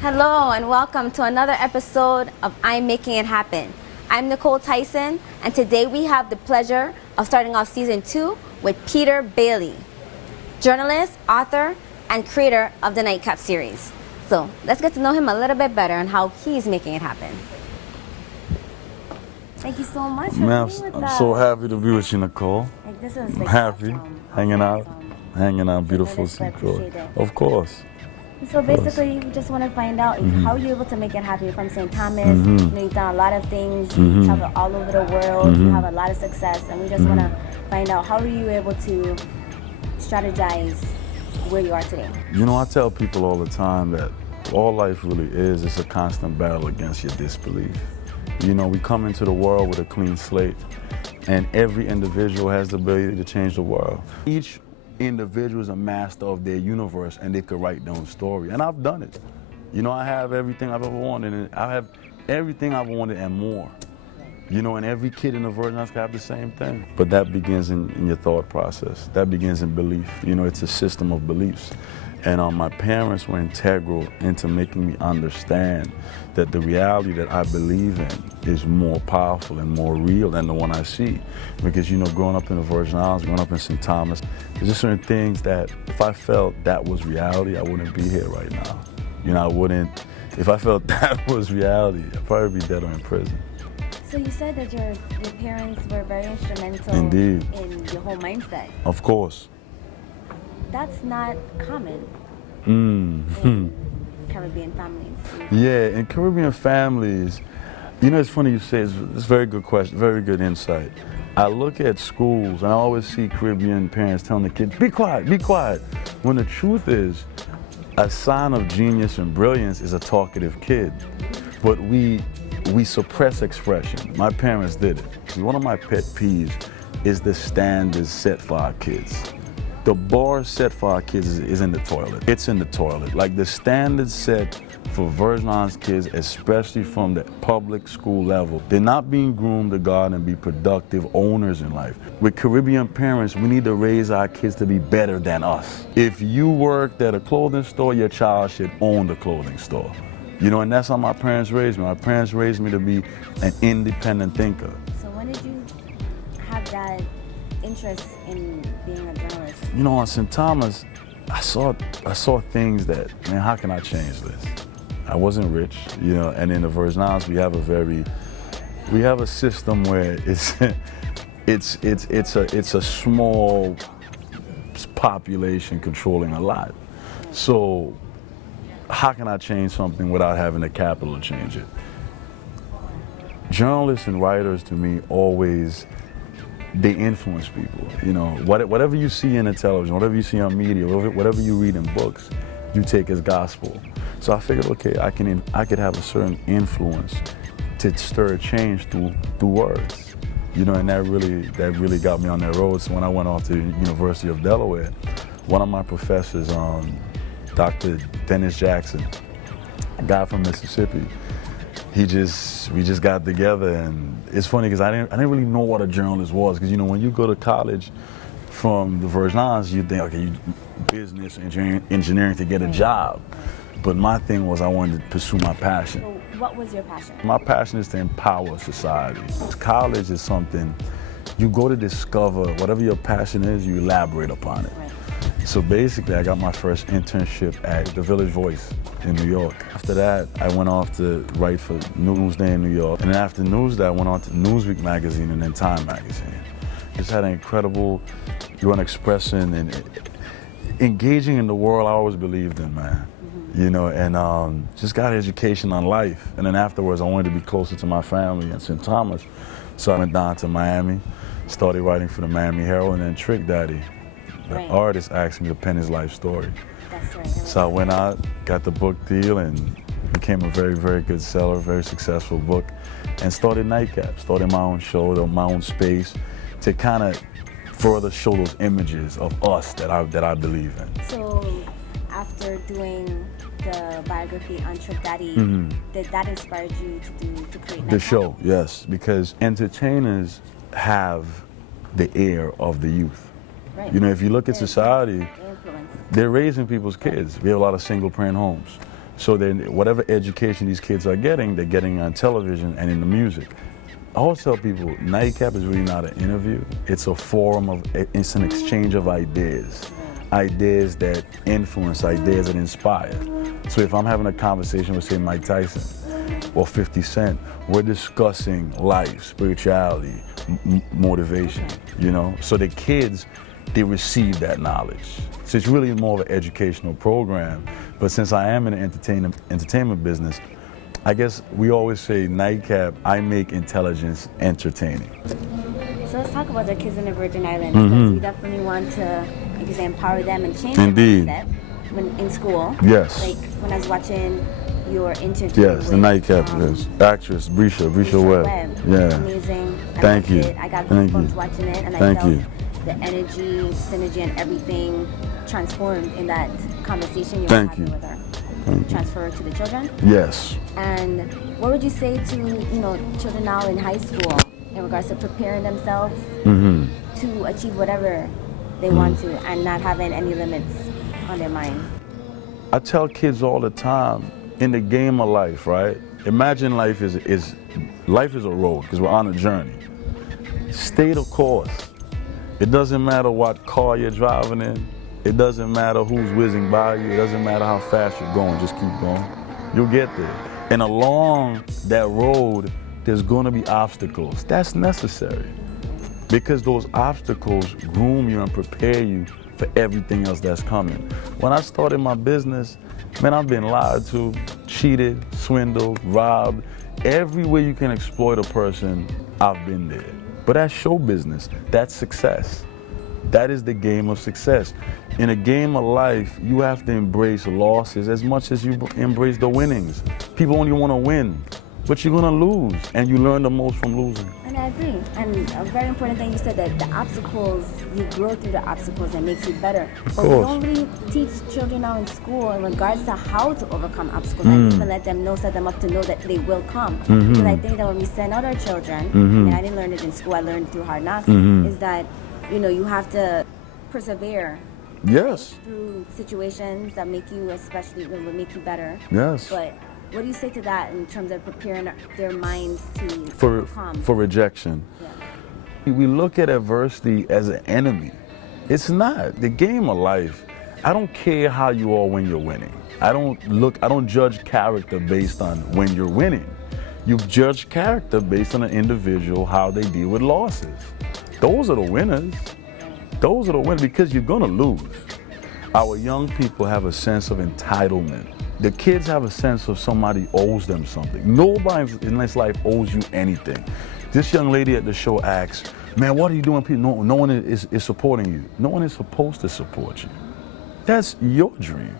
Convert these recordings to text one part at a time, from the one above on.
Hello and welcome to another episode of I'm Making It Happen. I'm Nicole Tyson, and today we have the pleasure of starting off season 2 with Peter Bailey, journalist, author, and creator of the NiteCape series. So let's get to know him a little bit better and how he's making it happen. Thank you so much for being with us. I'm so happy to be with you, Nicole. This is I'm happy, awesome. hanging Awesome. out, beautiful I appreciate Nicole. it. Of course. So basically, we just want to find out how you're able to make it happen. You're from St. Thomas. You know, you've done a lot of things. You travel all over the world. You have a lot of success, and we just want to find out how are you able to strategize where you are today. You know, I tell people all the time that all life really is a constant battle against your disbelief. You know, we come into the world with a clean slate, and every individual has the ability to change the world. Each individual is a master of their universe, and they could write their own story. And I've done it. You know, I have everything I've ever wanted, and I have everything I've wanted and more. You know, and every kid in the Virgin Islands can have the same thing. But that begins in your thought process. That begins in belief. You know, it's a system of beliefs. And my parents were integral into making me understand that the reality that I believe in is more powerful and more real than the one I see. Because, you know, growing up in the Virgin Islands, growing up in St. Thomas, there's just certain things that if I felt that was reality, I wouldn't be here right now. You know, I wouldn't, if I felt that was reality, I'd probably be dead or in prison. So you said that your parents were very instrumental Indeed. in your whole mindset. Of course. That's not common in Caribbean families. Yeah, in Caribbean families, you know, it's funny you say, it's a very good question, very good insight. I look at schools and I always see Caribbean parents telling the kids, be quiet, when the truth is, a sign of genius and brilliance is a talkative kid. But we suppress expression. My parents did it. One of my pet peeves is the standards set for our kids. The bar set for our kids is in the toilet. It's in the toilet. Like the standards set for Virgin Islands kids, especially from the public school level, they're not being groomed to go out and be productive owners in life. With Caribbean parents, we need to raise our kids to be better than us. If you worked at a clothing store, your child should own the clothing store. You know, and that's how my parents raised me. My parents raised me to be an independent thinker. So when did you have that interest in being a journalist? You know, on St. Thomas, I saw things that, man, how can I change this? I wasn't rich, you know, and in the Virgin Islands we have a system where it's a small population controlling a lot. So how can I change something without having the capital to change it? Journalists and writers, to me, always, they influence people. You know, whatever you see in the television, whatever you see on media, whatever you read in books, you take as gospel. So I figured, okay, I could have a certain influence to stir change through words. You know, and that really got me on that road. So when I went off to the University of Delaware, one of my professors, Dr. Dennis Jackson, a guy from Mississippi, we just got together, and it's funny because I didn't really know what a journalist was, because you know when you go to college from the Virgin Islands, you think, okay, you business, engineering to get a job, but my thing was I wanted to pursue my passion. So what was your passion? My passion is to empower society. College is something you go to discover. Whatever your passion is, you elaborate upon it. Right. So basically, I got my first internship at the Village Voice in New York. After that, I went off to write for Newsday in New York. And then after Newsday, I went on to Newsweek magazine and then Time magazine. Just had an incredible run expressing and engaging in the world I always believed in, man. You know, and just got education on life. And then afterwards, I wanted to be closer to my family in St. Thomas. So I went down to Miami, started writing for the Miami Herald, and then Trick Daddy, the artist, asked me to pen his life story. That's right. So I went out, got the book deal, and became a very, very good seller, very successful book, and started NiteCape, started my own show, my own space, to kind of further show those images of us that I believe in. So after doing the biography on Trick Daddy, did that inspire you to create The NiteCape? show, yes, because entertainers have the air of the youth. Right. You know, if you look at society, they're raising people's kids. We have a lot of single-parent homes. So then whatever education these kids are getting, they're getting on television and in the music. I always tell people, NiteCape is really not an interview. It's a forum it's an exchange of ideas. Ideas that influence, ideas that inspire. So if I'm having a conversation with, say, Mike Tyson or 50 Cent, we're discussing life, spirituality, motivation, you know? So the kids, they receive that knowledge. So it's really more of an educational program. But since I am in the entertainment business, I guess we always say, NiteCape, I make intelligence entertaining. So let's talk about the kids in the Virgin Islands, because we definitely want to, like you say, empower them and change Indeed. their mindset when in school. Yes. Like when I was watching your interview Yes, the NiteCape actress, Brisha Webb. Yeah. Amazing. Thank you. I got Thank goosebumps you. watching it, and I Thank felt you. the energy, synergy, and everything transformed in that conversation you were Thank having you. with her. Transfer to the children. Yes. And what would you say to children now in high school in regards to preparing themselves to achieve whatever they want to and not having any limits on their mind? I tell kids all the time, in the game of life, right? Imagine life is a road, because we're on a journey. Stay the course. It doesn't matter what car you're driving in. It doesn't matter who's whizzing by you. It doesn't matter how fast you're going. Just keep going. You'll get there. And along that road, there's going to be obstacles. That's necessary, because those obstacles groom you and prepare you for everything else that's coming. When I started my business, man, I've been lied to, cheated, swindled, robbed. Every way you can exploit a person, I've been there. But that's show business. That's success. That is the game of success. In a game of life, you have to embrace losses as much as you embrace the winnings. People only want to win, but you're going to lose, and you learn the most from losing. And I agree. And a very important thing you said, that the obstacles, you grow through the obstacles and makes you better. But we don't really teach children now in school in regards to how to overcome obstacles and even let them know, set them up to know that they will come. Because I think that when we send out our children, and I didn't learn it in school, I learned through Hard Knocks, is that you have to persevere. Yes. Through situations that make you, especially will make you better. Yes. But what do you say to that in terms of preparing their minds to overcome? For rejection. Yeah. We look at adversity as an enemy. It's not. The game of life, I don't care how you are when you're winning. I don't judge character based on when you're winning. You judge character based on an individual, how they deal with losses. Those are the winners. Those are the winners, because you're gonna lose. Our young people have a sense of entitlement. The kids have a sense of somebody owes them something. Nobody in this life owes you anything. This young lady at the show asks, man, what are you doing? No one is supporting you. No one is supposed to support you. That's your dream.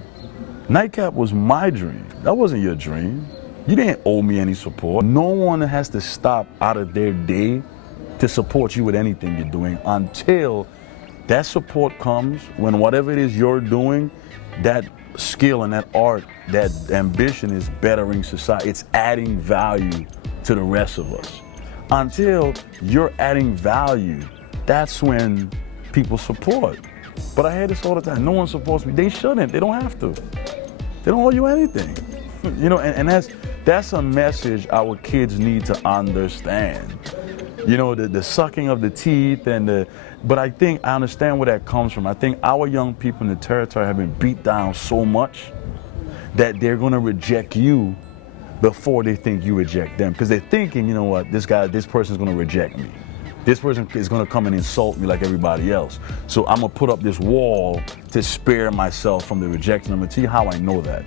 NiteCape was my dream. That wasn't your dream. You didn't owe me any support. No one has to stop out of their day to support you with anything you're doing until that support comes when whatever it is you're doing, that skill and that art, that ambition is bettering society. It's adding value to the rest of us. Until you're adding value, that's when people support. But I hear this all the time. No one supports me. They shouldn't. They don't have to. They don't owe you anything. And that's a message our kids need to understand. The sucking of the teeth but I understand where that comes from. I think our young people in the territory have been beat down so much that they're gonna reject you before they think you reject them. Because they're thinking, you know what, this person's gonna reject me. This person is gonna come and insult me like everybody else. So I'm gonna put up this wall to spare myself from the rejection. I'm gonna tell you how I know that.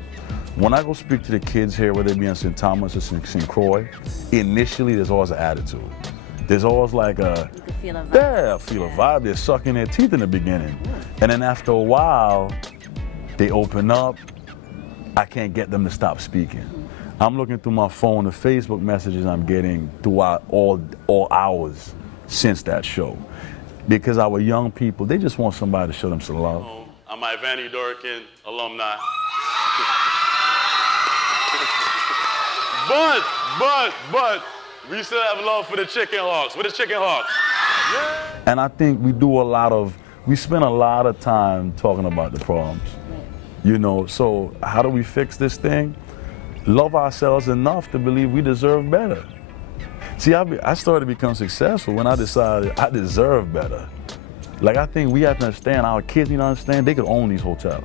When I go speak to the kids here, whether it be in St. Thomas or St. Croix, initially there's always an attitude. There's always like you can feel a vibe. Yeah, feel a vibe. They're sucking their teeth in the beginning. And then after a while, they open up. I can't get them to stop speaking. I'm looking through my phone, the Facebook messages I'm getting throughout all hours since that show. Because our young people, they just want somebody to show them some love. I'm my Vanny Dorkin alumni. but, we still have love for the Chicken Hawks. We're the Chicken Hawks. And I think we do a lot of we spend a lot of time talking about the problems. You know, so how do we fix this thing? Love ourselves enough to believe we deserve better. See, I started to become successful when I decided I deserve better. Like, I think we have to understand, our kids need to understand, they could own these hotels.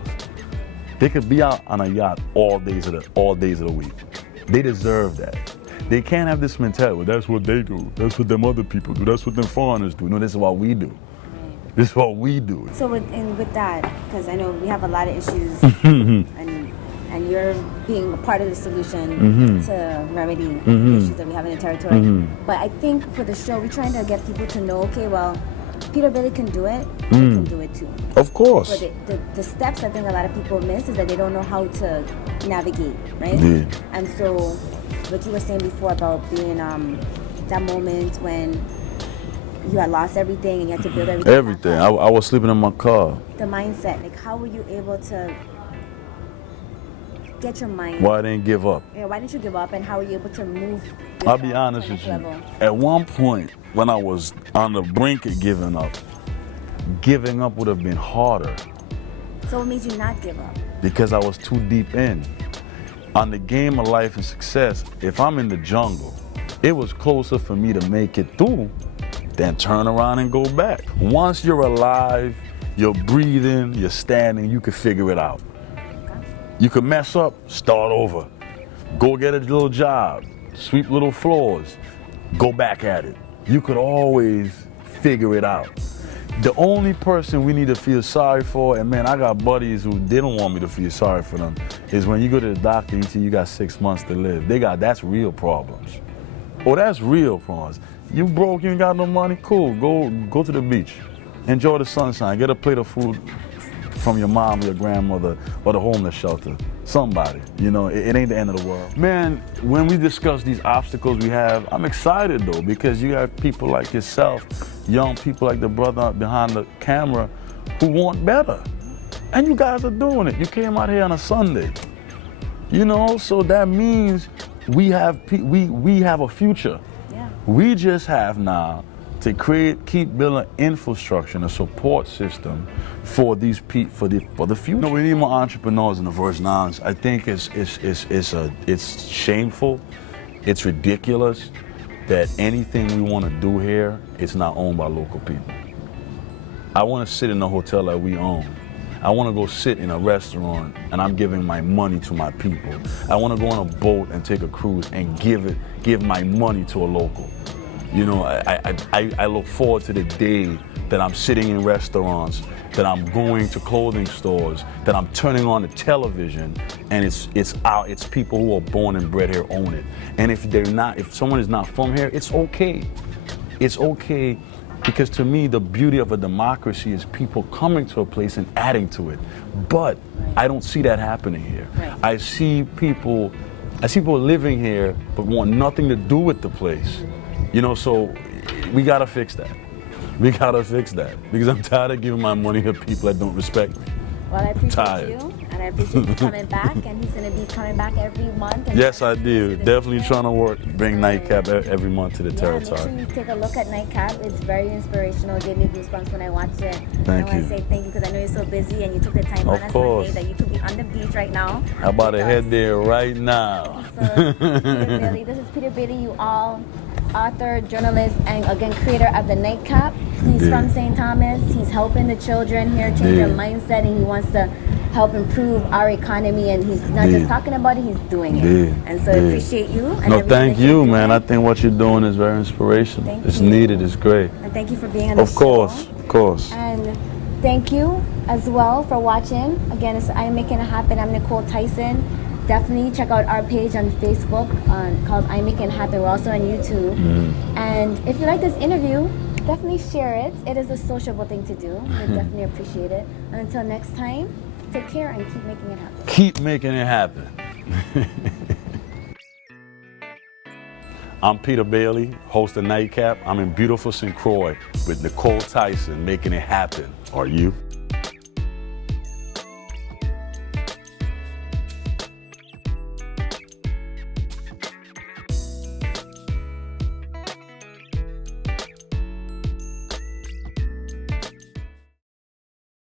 They could be out on a yacht all days of the week. They deserve that. They can't have this mentality, well, that's what they do. That's what them other people do. That's what them foreigners do. No, this is what we do. This is what we do. So with that, because I know we have a lot of issues, and you're being a part of the solution to remedy the issues that we have in the territory. But I think for the show, we're trying to get people to know, okay, well, Peter Bailey can do it, we can do it too. Of course. But the steps I think a lot of people miss is that they don't know how to navigate, right? Yeah. And so, what you were saying before about being that moment when you had lost everything and you had to build everything. Everything. I was sleeping in my car. The mindset, like how were you able to get your mind? Why I didn't give up? Yeah, why didn't you give up, and how were you able to move? I'll be honest with you. Level? At one point, when I was on the brink of giving up would have been harder. So what made you not give up? Because I was too deep in. On the game of life and success, if I'm in the jungle, it was closer for me to make it through than turn around and go back. Once you're alive, you're breathing, you're standing, you can figure it out. You could mess up, start over. Go get a little job, sweep little floors, go back at it. You could always figure it out. The only person we need to feel sorry for, and man, I got buddies who didn't want me to feel sorry for them, is when you go to the doctor and you see you got 6 months to live. That's real problems. Oh, that's real problems. You broke, you ain't got no money, cool, go to the beach. Enjoy the sunshine, get a plate of food from your mom or your grandmother or the homeless shelter. Somebody, you know, it ain't the end of the world. Man, when we discuss these obstacles we have, I'm excited though, because you have people like yourself, young people like the brother behind the camera who want better. And you guys are doing it. You came out here on a Sunday. You know, so that means we have a future. Yeah. We just have now to keep building infrastructure and a support system for these for the future. No, we need more entrepreneurs in the Virgin Islands. I think it's shameful, it's ridiculous that anything we want to do here, it's not owned by local people. I want to sit in a hotel that we own. I want to go sit in a restaurant and I'm giving my money to my people. I want to go on a boat and take a cruise and give my money to a local. You know, I look forward to the day that I'm sitting in restaurants, that I'm going to clothing stores, that I'm turning on the television, and it's people who are born and bred here own it. And if someone is not from here, it's okay. It's okay, because to me, the beauty of a democracy is people coming to a place and adding to it. But I don't see that happening here. Right. I see people living here but want nothing to do with the place. You know, so we gotta fix that. We gotta fix that, because I'm tired of giving my money to people that don't respect me. Well, I appreciate Tired. you, and I appreciate you coming back, and he's going to be coming back every month. And Yes, I do. Definitely trying to bring NiteCape every month to the Make territory. sure you take a look at NiteCape. It's very inspirational. It gave me goosebumps when I watched it. Thank I want you. to say thank you, because I know you're so busy and you took the time Of on a course. Sunday that you could be on the beach right now. How about to with head us. there right now? So, Peter Bailey, this is Peter Bailey, you all, author, journalist, and again, creator of the NiteCape. He's Yeah. from St. Thomas. He's helping the children here change their Yeah. mindset, and he wants to help improve our economy, and he's not Yeah. just talking about it, he's doing it. Yeah. And so I Yeah. appreciate you. And No, everything thank that you're you, man. doing. I think what you're doing is very inspirational. Thank It's you. needed. It's great. And thank you for being on the Of course, show. of course. And thank you as well for watching. Again, it's I'm Making It Happen. I'm Nicole Tyson. Definitely check out our page on Facebook called I'm Making It Happen. We're also on YouTube. And if you like this interview, definitely share it. It is a sociable thing to do. We definitely appreciate it. And until next time, take care and keep making it happen. Keep making it happen. I'm Peter Bailey, host of NiteCape. I'm in beautiful St. Croix with Nicole Tyson, making it happen. Are you?